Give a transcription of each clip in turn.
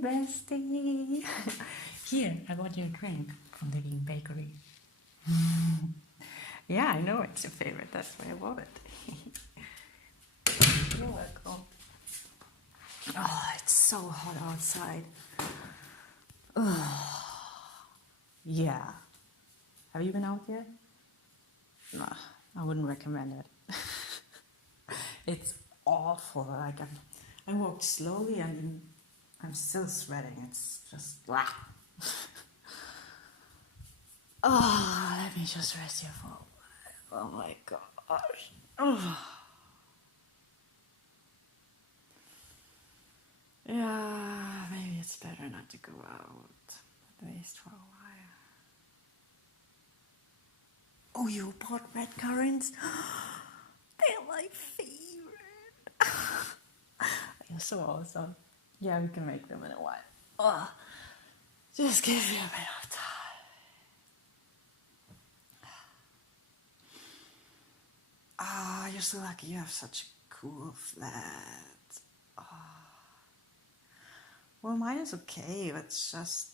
bestie. Here, I got you a drink from the Bean Bakery. Yeah, I know it's your favorite. That's why I bought it. You're welcome. Oh, it's so hot outside. Yeah. Have you been out yet? Nah, I wouldn't recommend it. It's awful. Like I walked slowly and I'm still sweating. It's just blah. Oh, let me just rest here for a while. Oh my gosh. Oh. Yeah, maybe it's better not to go out at least for a while. Oh, you bought red currants? They're my favorite. You're so awesome. Yeah, we can make them in a while. Oh, just give me a bit of time. Ah, you're so lucky you have such a cool flat. Well, mine is okay, but it's just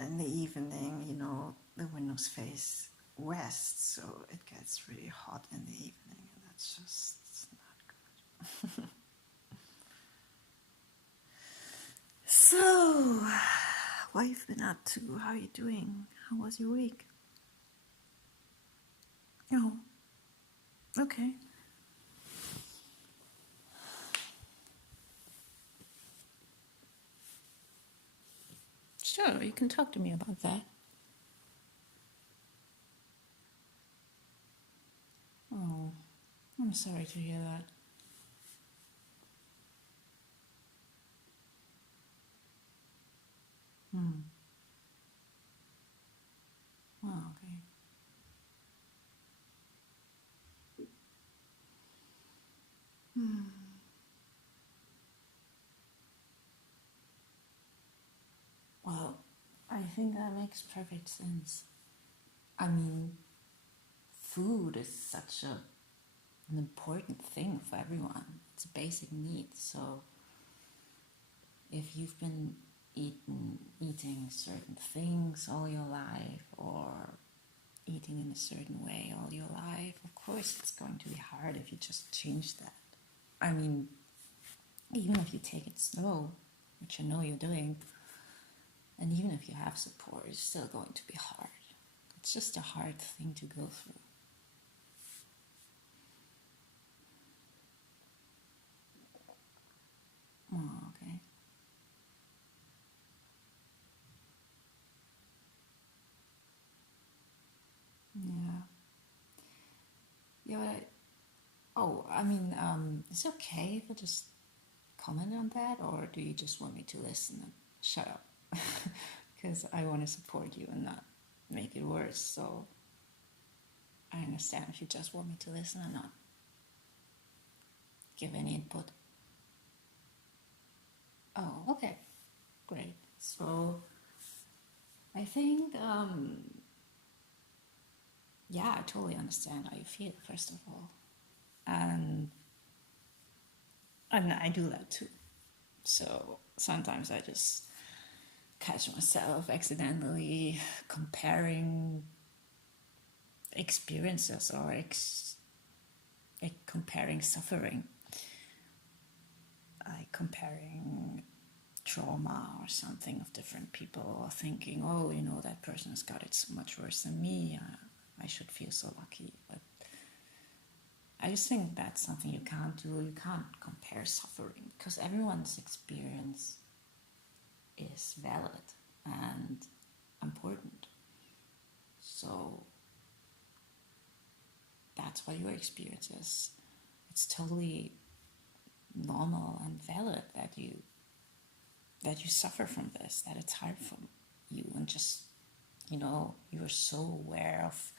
in the evening, you know, the windows face west, so it gets really hot in the evening, and that's just not good. So, what have you been up to? How are you doing? How was your week? Oh, okay. Sure, you can talk to me about that. Oh, I'm sorry to hear that. Oh, okay. Well, I think that makes perfect sense. I mean, food is such an important thing for everyone. It's a basic need. So if you've been eating certain things all your life, or eating in a certain way all your life, of course it's going to be hard if you just change that. I mean, even if you take it slow, which I know you're doing, and even if you have support, it's still going to be hard. It's just a hard thing to go through. Oh, okay. Yeah. Yeah, it's okay if I just comment on that, or do you just want me to listen and shut up? Because I want to support you and not make it worse, so I understand if you just want me to listen and not give any input. Oh, okay, great. So I think, yeah, I totally understand how you feel, first of all. And I do that too. So sometimes I just catch myself accidentally comparing experiences, or comparing suffering, like comparing trauma or something of different people, or thinking, oh, you know, that person has got it so much worse than me, I should feel so lucky. But I just think that's something you can't do. You can't compare suffering, because everyone's experience is valid and important. So that's what your experience is. It's totally normal and valid that you suffer from this, that it's hard for you, and just, you know, you're so aware of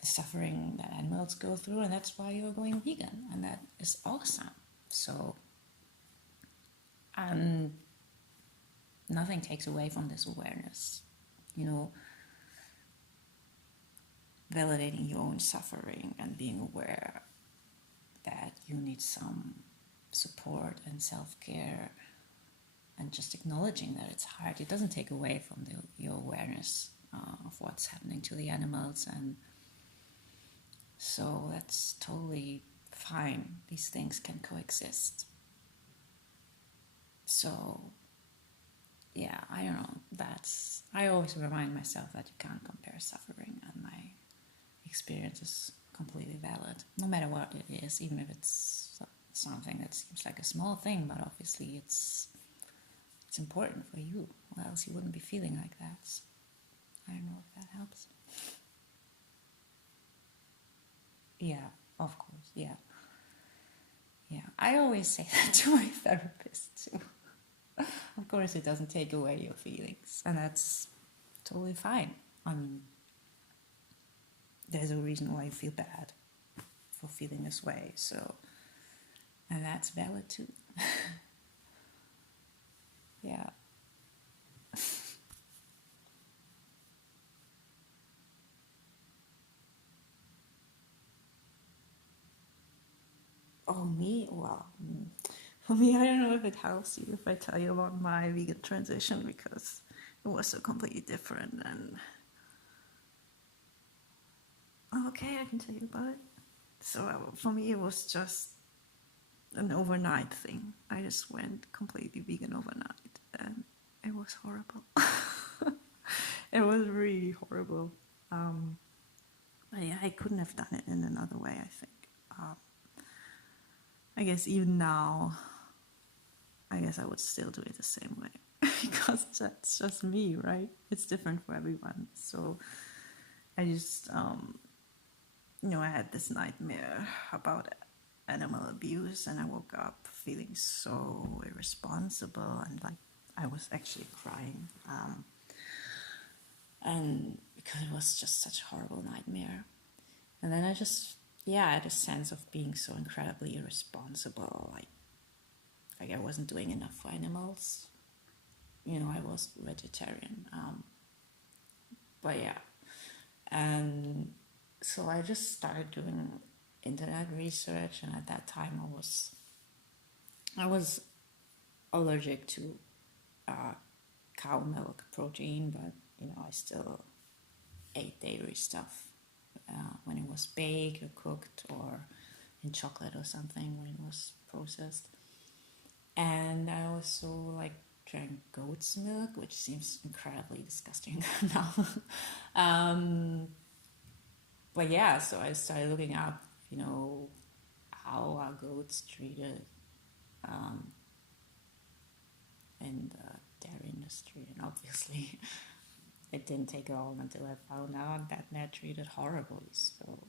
the suffering that animals go through, and that's why you're going vegan, and that is awesome. So, and nothing takes away from this awareness, you know, validating your own suffering and being aware that you need some support and self-care and just acknowledging that it's hard, it doesn't take away from your awareness of what's happening to the animals. And so that's totally fine. These things can coexist. So yeah, I don't know, I always remind myself that you can't compare suffering, and my experience is completely valid, no matter what it is, even if it's something that seems like a small thing, but obviously it's important for you, or else you wouldn't be feeling like that. So I don't know if that helps. Yeah, of course, yeah. Yeah, I always say that to my therapist too. Of course, it doesn't take away your feelings, and that's totally fine. I mean, there's a reason why you feel bad for feeling this way, so, and that's valid too. Yeah. Oh, me? Well, for me, I don't know if it helps you if I tell you about my vegan transition, because it was so completely different. And okay, I can tell you about it. So for me, it was just an overnight thing. I just went completely vegan overnight, and it was horrible. It was really horrible. But yeah, I couldn't have done it in another way, I think. I guess even now, I guess I would still do it the same way because that's just me, right? It's different for everyone. So I just, I had this nightmare about animal abuse, and I woke up feeling so irresponsible, and like I was actually crying. And because it was just such a horrible nightmare. And then I just, I had a sense of being so incredibly irresponsible, like I wasn't doing enough for animals. I was vegetarian. But yeah. And so I just started doing internet research, and at that time I was allergic to cow milk protein, but I still ate dairy stuff when it was baked or cooked or in chocolate or something when it was processed. And I also drank goat's milk, which seems incredibly disgusting now. But yeah, so I started looking up, how are goats treated in the dairy industry. And obviously it didn't take long until I found out that they're treated horribly. So,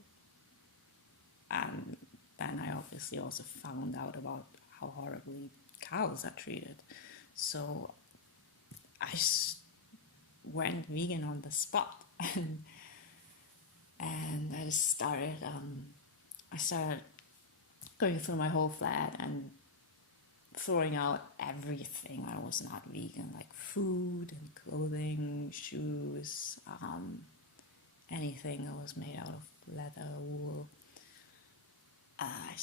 and then I obviously also found out about how horribly cows are treated. So I went vegan on the spot, and I just started. I started going through my whole flat and throwing out everything that was not vegan, like food and clothing, shoes, anything that was made out of leather, wool. I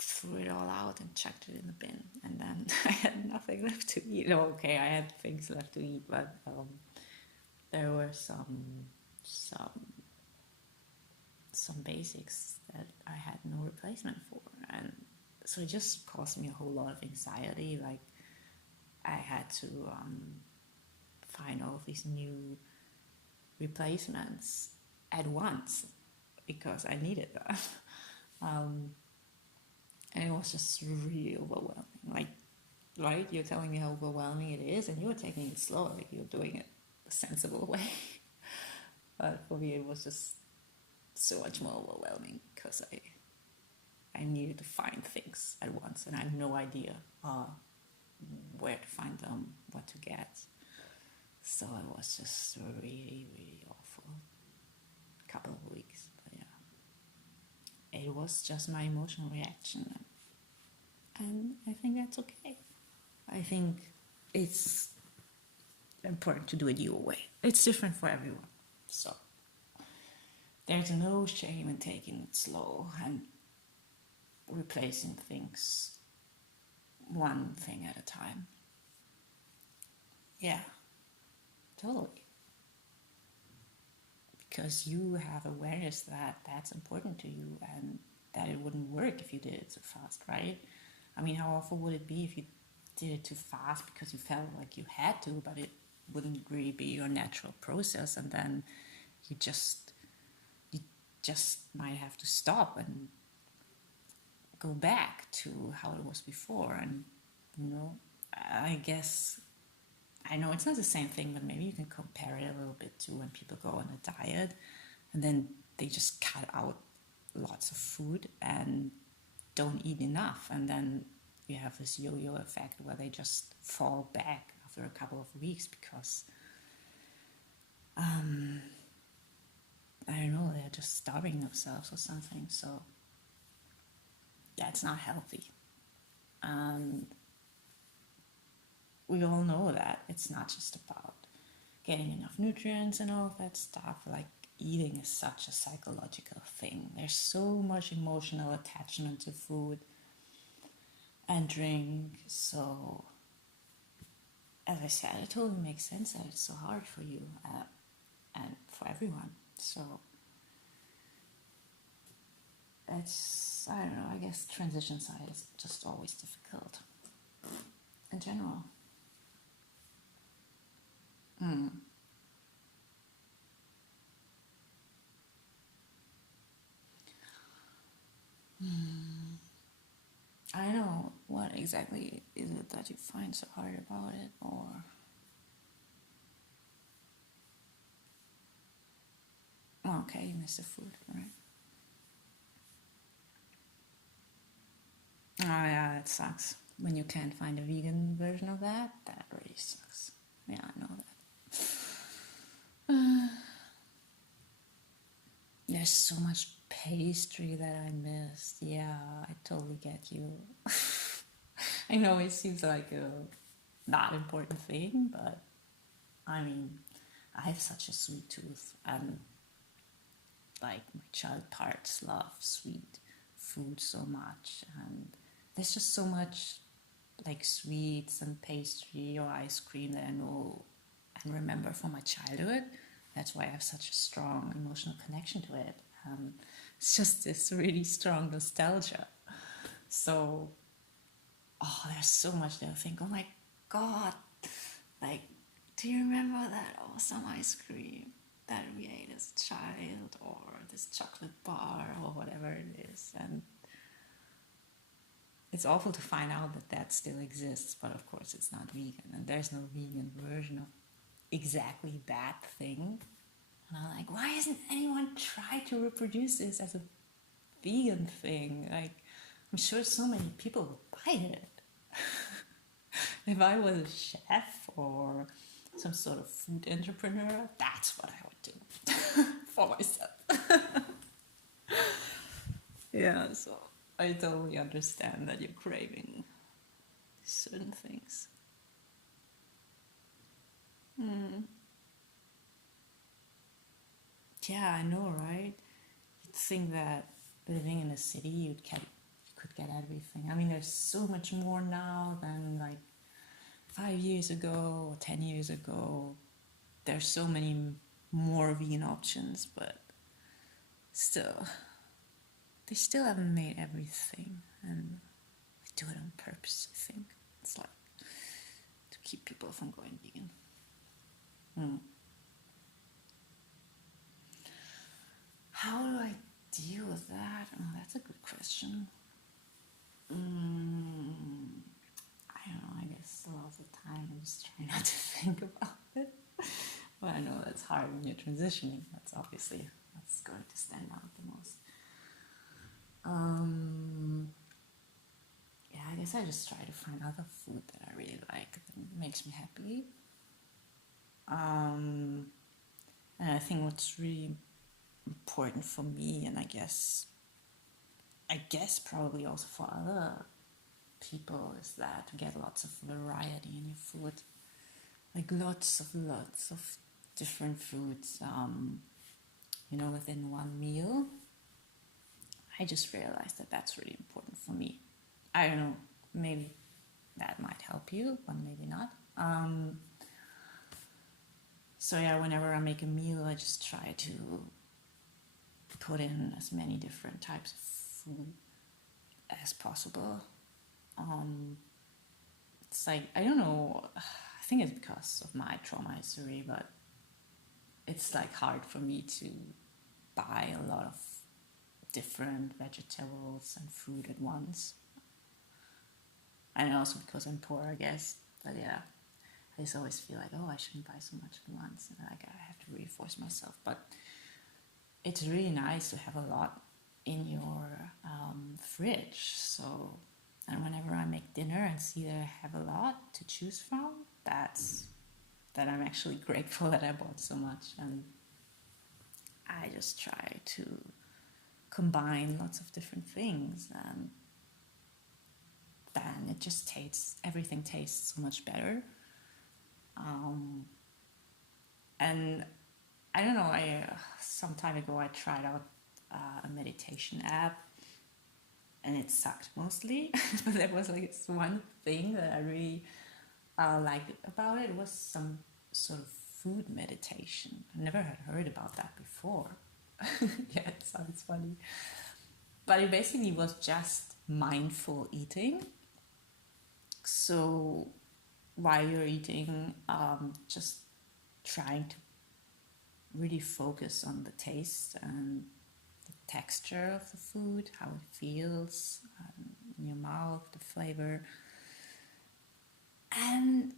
threw it all out and chucked it in the bin, and then I had nothing left to eat. Okay, I had things left to eat, but there were some basics that I had no replacement for, and so it just caused me a whole lot of anxiety. Like I had to find all of these new replacements at once because I needed them. And it was just really overwhelming. Like, right? You're telling me how overwhelming it is, and you're taking it slow. Like you're doing it a sensible way. But for me, it was just so much more overwhelming because I needed to find things at once, and I had no idea where to find them, what to get. So it was just really, really awful couple of weeks. But yeah, it was just my emotional reaction, and I think that's okay. I think it's important to do it your way. It's different for everyone, so there's no shame in taking it slow and replacing things one thing at a time. Yeah, totally. Because you have awareness that that's important to you and that it wouldn't work if you did it so fast, right? I mean, how awful would it be if you did it too fast because you felt like you had to, but it wouldn't really be your natural process, and then you just you just might have to stop and go back to how it was before. And you know, I guess I know it's not the same thing, but maybe you can compare it a little bit to when people go on a diet and then they just cut out lots of food and don't eat enough, and then you have this yo-yo effect where they just fall back after a couple of weeks because I don't know, they're just starving themselves or something. So that's not healthy. And we all know that it's not just about getting enough nutrients and all of that stuff. Like, eating is such a psychological thing. There's so much emotional attachment to food and drink. So, as I said, it totally makes sense that it's so hard for you and for everyone. So, it's, I don't know, I guess transition side is just always difficult in general. I don't know, what exactly is it that you find so hard about it, or okay, you miss the food, right? Oh yeah, it sucks when you can't find a vegan version of that. That really sucks. Yeah, I know that. There's so much pastry that I missed. Yeah, I totally get you. I know it seems like a not important thing, but I mean, I have such a sweet tooth, and like my child parts love sweet food so much, and there's just so much like sweets and pastry or ice cream that I know and remember from my childhood. That's why I have such a strong emotional connection to it. It's just this really strong nostalgia. So, oh, there's so much that I think, oh my god, like, do you remember that awesome ice cream that we ate as a child, or this chocolate bar, or whatever it is? And it's awful to find out that that still exists, but of course it's not vegan, and there's no vegan version of exactly that thing. And I'm like, why hasn't anyone tried to reproduce this as a vegan thing? Like, I'm sure so many people would buy it. If I was a chef or some sort of food entrepreneur, that's what I would do for myself. Yeah, so I totally understand that you're craving certain things. Yeah, I know, right? You'd think that living in a city, you could get everything. I mean, there's so much more now than like 5 years ago or 10 years ago. There's so many more vegan options, but still, they still haven't made everything, and they do it on purpose. I think it's like to keep people from going vegan. How do I deal with that? Oh, that's a good question. I don't know. I guess a lot of the time I just try not to think about it. But I know that's hard when you're transitioning. That's obviously what's going to stand out the most. Yeah, I guess I just try to find other food that I really like that makes me happy. And I think what's really important for me, and I guess probably also for other people, is that to get lots of variety in your food, like lots of different foods. Within one meal. I just realized that that's really important for me. I don't know, maybe that might help you, but maybe not. So yeah, whenever I make a meal, I just try to put in as many different types of food as possible. It's like, I don't know, I think it's because of my trauma history, but it's like hard for me to buy a lot of different vegetables and food at once. And also because I'm poor, I guess. But yeah, I just always feel like, oh, I shouldn't buy so much at once. And like, I have to reinforce myself. But it's really nice to have a lot in your fridge. So, and whenever I make dinner and see that I have a lot to choose from, that I'm actually grateful that I bought so much. And I just try to combine lots of different things, and then it just everything tastes so much better. And I don't know, some time ago I tried out a meditation app, and it sucked mostly. But there was like this one thing that I really liked about it. It was some sort of food meditation. I never had heard about that before. Yeah, it sounds funny. But it basically was just mindful eating. So while you're eating, just trying to really focus on the taste and the texture of the food, how it feels in your mouth, the flavor. And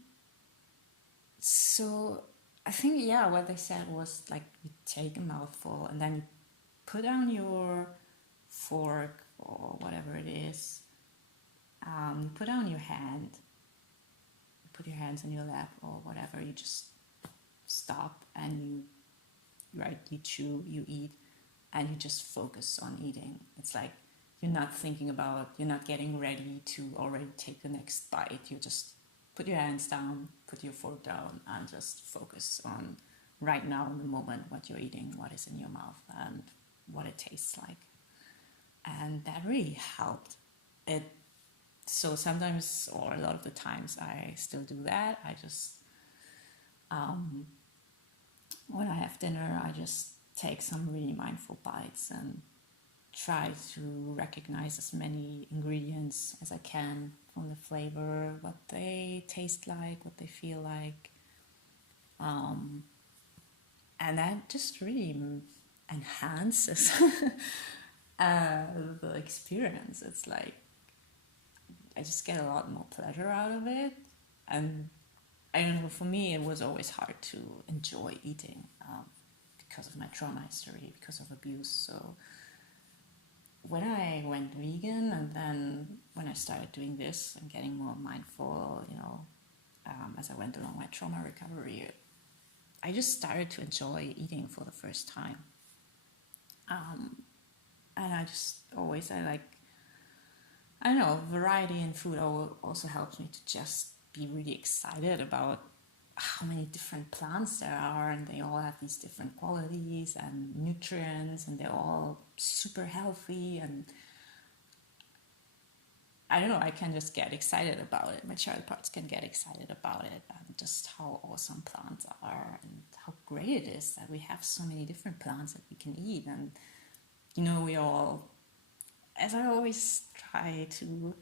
so I think, yeah, what they said was like, you take a mouthful and then you put down your fork or whatever it is, put down your hand, put your hands on your lap or whatever, you just stop and you chew, you eat, and you just focus on eating. It's like you're not thinking about, you're not getting ready to already take the next bite. You just put your hands down, put your fork down, and just focus on right now in the moment what you're eating, what is in your mouth, and what it tastes like. And that really helped. So sometimes, or a lot of the times, I still do that. I just, when I have dinner, I just take some really mindful bites and try to recognize as many ingredients as I can from the flavor, what they taste like, what they feel like. And that just really enhances the experience. It's like I just get a lot more pleasure out of it. And I don't know, for me, it was always hard to enjoy eating because of my trauma history, because of abuse. So when I went vegan, and then when I started doing this and getting more mindful, as I went along my trauma recovery, I just started to enjoy eating for the first time. And I don't know, variety in food also helps me to just be really excited about how many different plants there are, and they all have these different qualities and nutrients, and they're all super healthy. And I don't know, I can just get excited about it. My child parts can get excited about it, and just how awesome plants are, and how great it is that we have so many different plants that we can eat. And we all, as I always try to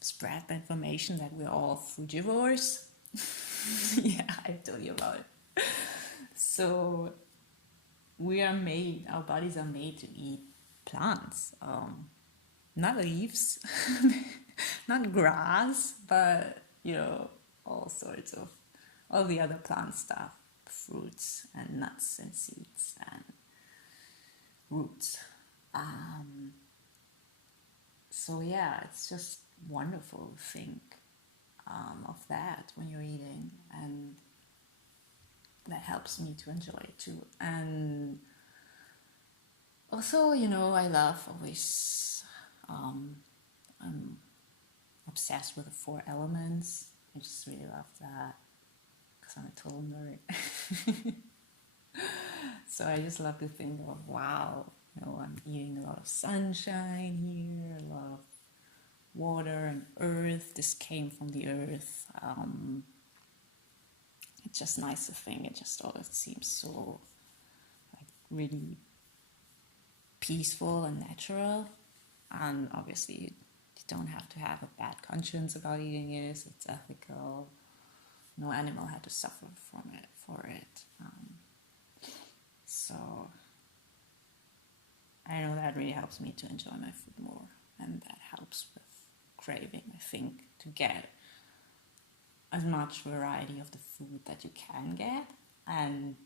spread the information that we're all frugivores. Yeah, I told you about it. So our bodies are made to eat plants, not leaves, not grass, but all sorts of all the other plant stuff, fruits and nuts and seeds and roots. So yeah, it's just wonderful to think of that when you're eating, and that helps me to enjoy it too. And also, I love always, I'm obsessed with the 4 elements. I just really love that because I'm a total nerd. So I just love to think of, wow, I'm eating a lot of sunshine here, a lot of water and earth. This came from the earth. it's just nice to think. It just always seems so like really peaceful and natural. And obviously, you don't have to have a bad conscience about eating it. It's ethical. No animal had to suffer from it for it. So I know that really helps me to enjoy my food more, and that helps with craving, I think, to get as much variety of the food that you can get, and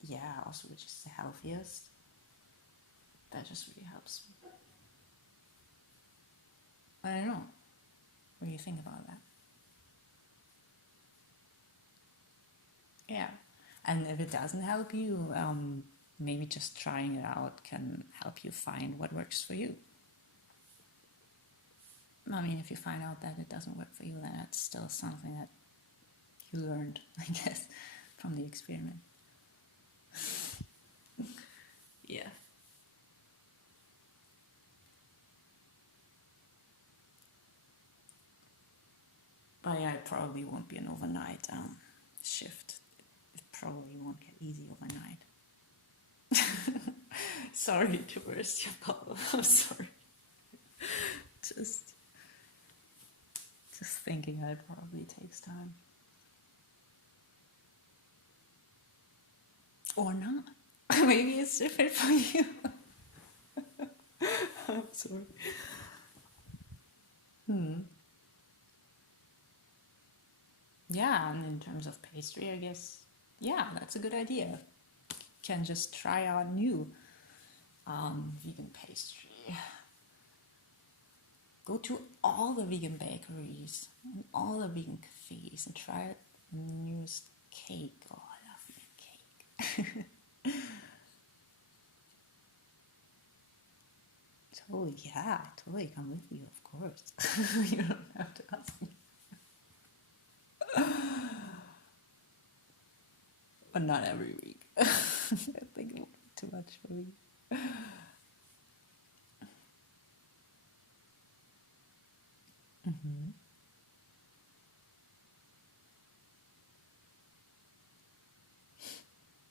yeah, also which is the healthiest. That just really helps me. I don't know. What do you think about that? Yeah. And if it doesn't help you, maybe just trying it out can help you find what works for you. I mean, if you find out that it doesn't work for you, then it's still something that you learned, I guess, from the experiment. Yeah. But yeah, it probably won't be an overnight shift. It probably won't get easy overnight. Sorry to burst your bubble. I'm sorry. Just thinking that it probably takes time. Or not. Maybe it's different for you. I'm sorry. Yeah, and in terms of pastry, I guess, yeah, that's a good idea. Can just try out new vegan pastry. Go to all the vegan bakeries and all the vegan cafes and try the newest cake. Oh, I love vegan cake. Totally, yeah, totally come with you, of course. You don't have to ask me. But not every week. I think it would be too much for me. Mm-hmm.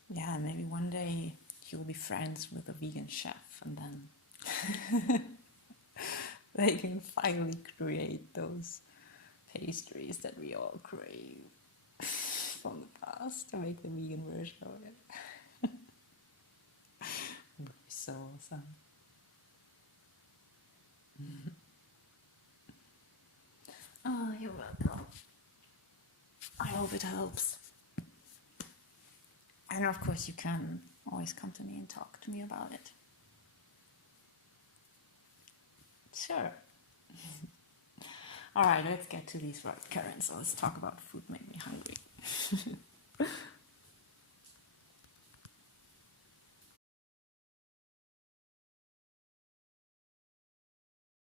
Yeah, maybe one day you'll be friends with a vegan chef, and then they can finally create those pastries that we all crave from the past to make the vegan version of it. It would be so awesome. Oh, you're welcome. I hope it helps. And of course, you can always come to me and talk to me about it. Sure. All right, let's get to these road currents. So let's talk about food. Make me hungry.